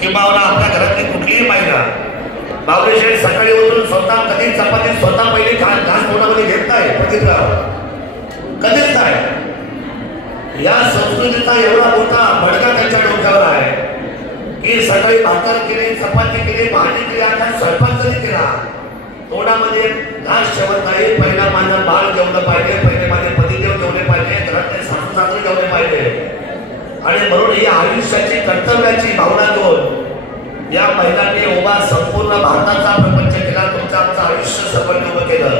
किंवा आपल्या घरातली कुठलीही महिला बावले शेठ सकाळी उठून स्वतः कधी चपाती स्वतः पहिली घास तोंडामध्ये घेत नाही कधीच नाही। या संस्कृतीचा एवढा मोठा भडका त्यांच्या डोक्यावर आहे की सकाळी भाकर केली, चपाती केली, भाजी केली, आता स्वयंपाक जरी केला तोंडामध्ये घास ठेवत नाही। पहिला माझा बाळ जेवलं पाहिजे, पहिले माझे पतिदेव जेवले पाहिजे, घरातले सासू सासरे जेवले पाहिजे। आणि म्हणून ही आयुष्याची कर्तव्याची भावना घेऊन या महिलांनी उभा संपूर्ण भारताचा प्रपंच केला, तुमचं आमचं आयुष्य सफल उभं केलं।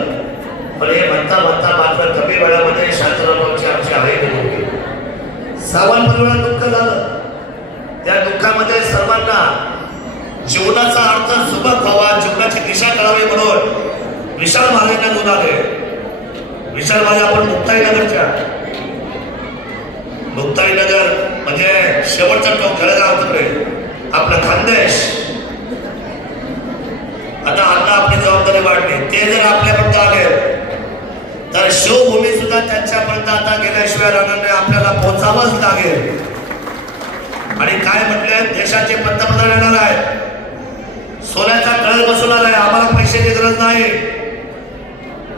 पण हे म्हणता म्हणता मात्र कमी वेळामध्ये शांतरावची आमची आहे होती। सावंत परिवाराला दुःख झालं, त्या दुःखामध्ये सर्वांना जीवनाचा अर्थ सुबक व्हावा, जीवनाची दिशा कळावी म्हणून विशाल मालेंना दूध आले। विशाल माले आपण मुक्ताईनगरच्या मुक्ताईनगर म्हणजे शेवटचा टोक जळगाव तिकडे आपलं खानदेश। आता आता आपली जबाबदारी वाढली, ते जर आपल्यापर्यंत आले तर शिवभूमी सुद्धा त्यांच्यापर्यंत आता गेल्याशिवाय राहणार नाही, आपल्याला पोहोचावंच लागेल। आणि काय म्हटले, देशाचे पंतप्रधान येणार आहेत, सोन्याचा कळस बसवणार आहे, आम्हाला पैशाची गरज नाही,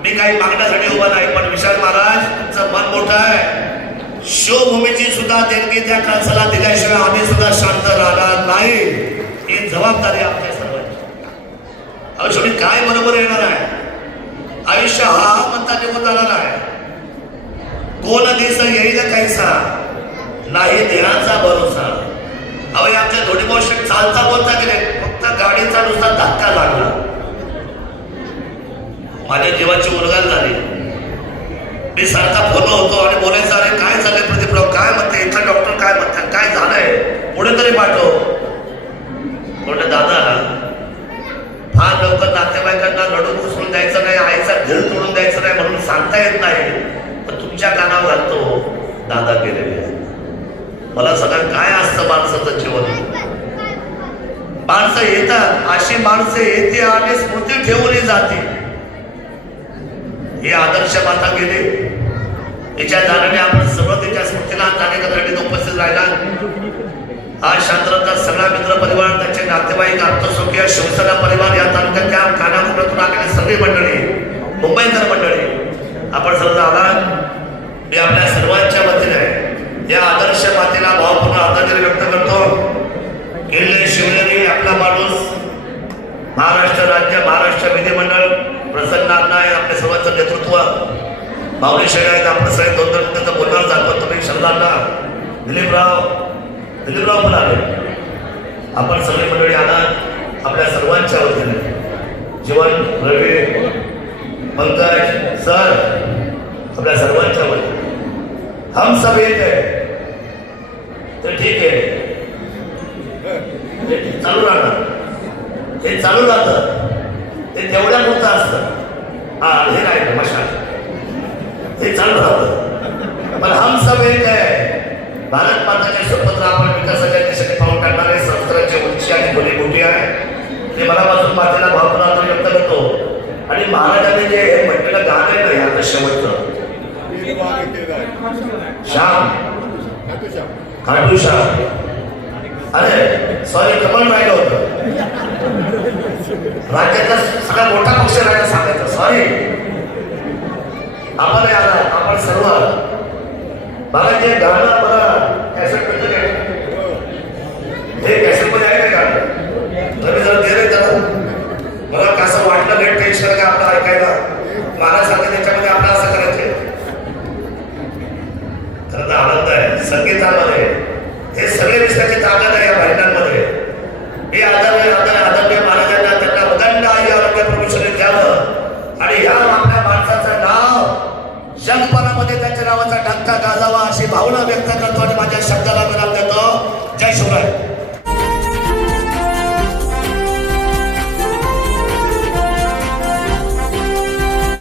मी काही मागण्यासाठी उभा नाही। पण विशाल महाराज तुमचं मन मोठं आहे, शिवभूमीची सुद्धा देणगी त्या कळसाला दिल्याशिवाय आम्ही सुद्धा शांत राहणार नाही, ही जबाबदारी आपल्या सर्वांची। शेवटी काय बरोबर येणार आहे, आयुष्य हा म्हणता निघून जाणार आहे। कोण दिस येईल कैसा, नाही देहाचा भरोसा। अहो आमच्या धोडी मावशी चालता बोलता गेले, फक्त गाडीचा नुसता धक्का लागला, माझ्या जीवाची उलगल झाली। मी सारखा फोन होतो आणि बोलायचं, अरे काय झालंय प्रदीपराव, काय म्हणते इथला डॉक्टर, काय म्हणतात, काय झालंय, पुढे तरी पाठव। म्हटलं दादा फार लवकर नातेवाईकांना रडून घुसवून द्यायचं नाही, आईचा दिल तोडून द्यायचं नाही म्हणून सांगता येत नाही, पण तुमच्या कानावर घालतो, दादा गेलेले आहेत। मला सगळं काय असतं माणसाचं जीवन, माणसं येतात, अशी माणसं येते आणि स्मृती ठेवली जाते। हे आदर्श माता गेले, याच्या जाण्याने आपण सगळं त्याच्या स्मृतीला जाण्यासाठी उपस्थित राहिला। आज शांतरावचा सगळा मित्र परिवार, त्यांचे नातेवाईक, आत्मसुखी, शिवसेना परिवार, या तालुक्याच्या कानाकोपऱ्यातून आलेली सगळी मंडळी, मुंबईकर मंडळी, आपण सर्व आलात। मी आपल्या सर्वांच्या वतीने या आदर्श मातेला भावपूर्ण आदरांजली व्यक्त करतो। किल्ले शिवनेरी आपला माणूस, महाराष्ट्र राज्य, महाराष्ट्र विधिमंडळ, प्रसन्न अण्णा आहे आपल्या सर्वांचं नेतृत्व, बावले शेठ आहेत, आपण सगळे 2-2 मिनिटांचं बोलणार जातो, तुम्ही शरदांना दिलीपराव पण आले, आपण सगळी मंडळी आलात। आपल्या सर्वांच्या वतीने जीवन, रवी, पंकज सर, आपल्या सर्वांच्या वतीने हम सब एक है, तर ठीक आहे, चालू राहणार, हे चालू राहतं, ते तेवढ्या पुरतं असतं। हे नाही मशाल, हे चालू राहतं, पण हम सब एक है। भारत माताचे सुपुत्र आपण विकासाच्या दिशेने पाऊल टाकणारे, संस्कारांची उंची आणि खोली मोठी आहे, ते मनापासून मातेला भावपूर्ण व्यक्त करतो। आणि महाराजांनी जे हे म्हटलेलं गाणं आहे ना, याचं शेवटचं श्याम खाटू श्याम, अरे सॉरी कमल राहिलं होतं, राज्यातला सगळा मोठा पक्ष राहिला सांगायचं, सॉरी आपण आला, आपण सर्व मला जे गाणं मला कॅसेट मिळतं काय, हे कॅसेट मध्ये आहे का गाणं, तुम्ही जर दिले त्याला, मला कसं वाटलं नाही, टेन्शन काय आपलं ऐकायला, मला सांगते त्याच्यामध्ये आपलं असं करायचं, खरं तर आनंद आहे संगीतामध्ये, हे सगळे विषयाची ताकद आहे या महिलांमध्ये। हे आदरणीय महाराजांना त्यांना उदंड आई आरोग्य प्रभूषणे द्यावं आणि ह्या आपल्या माणसाचं नाव जगभरामध्ये त्यांच्या नावाचा डंका गाजावा अशी भावना व्यक्त करतो आणि माझ्या शब्दाला विराम देतो। जय शिवराय।